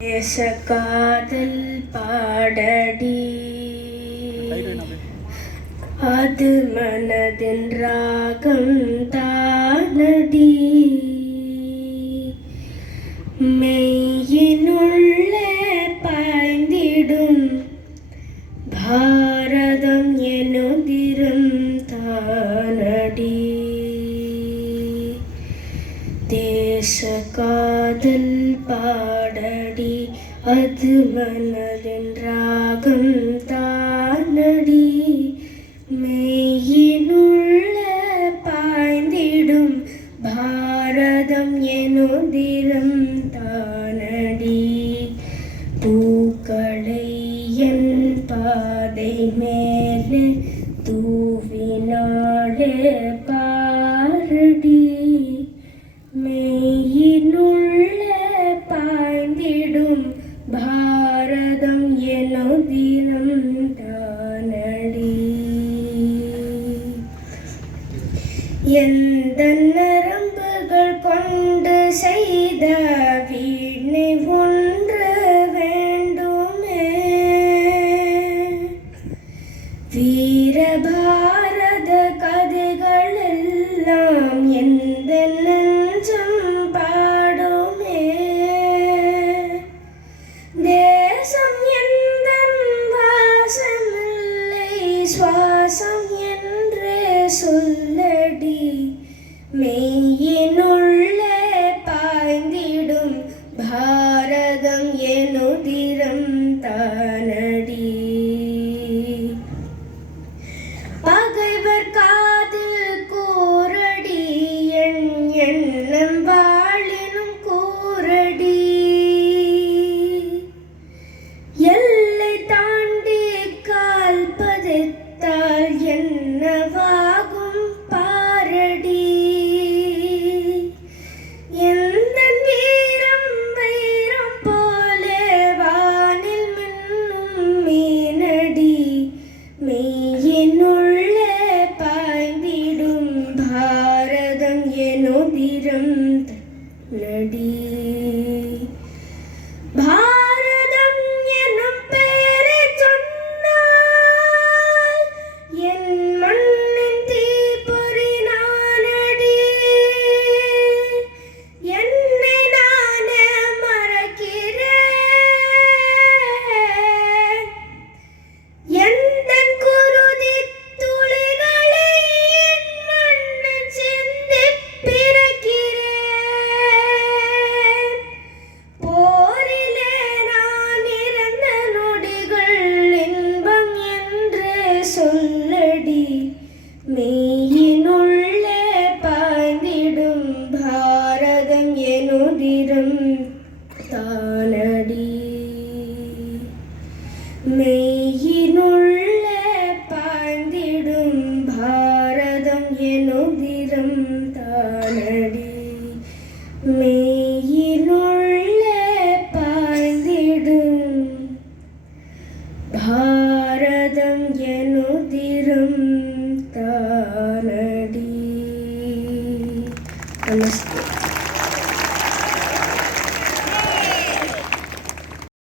காதல் பாடடி அது மனதின் ராகம் தானடி மெய்யினுள்ளே பாய்ந்திடும் பாரதம் எனுதிரும் தானடி தேச காதல் பாடடி அது மனதின் ராகம் தானடி மெய்யினுள்ள பாய்ந்திடும் பாரதம் எனுதிரம் தானடி பூக்களை என் பாதை மேலே தூவினாளே பாரடி மெய்யினுள்ள பாய்ந்திடும் பாரதம் எனுதிரம் தானடி எந்த நரம்புகள் கொண்டு செய்த வீணை ஒன்று வேண்டுமே வீரபாரத கதைகள் எல்லாம் எந்த நெஞ்சம் பாடுமே தேசம் எந்த வாசமில்லை சுவாசம் என்றே சொல்லடி மெய்யினுள்ளே பாய்ந்திடும் பாரதம் எனுதிரம் தானடி பகைவர் காதில் கூரடி என் எண்ணம் வாழினும் கூரடி எல்லை தாண்டி கால் பதித்தால் என்னவாகும் பாரடி எந்த வீரம் வைரம் போலே வானில் மின்னும் மீனடி மெய்யினுள்ளே பாய்ந்திடும் பாரதம் எனுதிரம் நடி பாரதம் எனும் பெயரை சொன்னால் என் மண்ணின் தீப்பொறி நானடி என்னை நானே மறக்கிறேன் எந்தன் குருதி துளிகளை என் மண்ணில் சிந்திப் பிறக்கிறேன் போரிலே நான் இறந்த நொடிகள் இன்பம் என்று சொல்லடி மெய்யினுள்ளே பாய்ந்திடும் பாரதம் எனுதிரம் தானடி மெய்யினுள்ளே பாய்ந்திடும் பாரதம் எனுதிரம்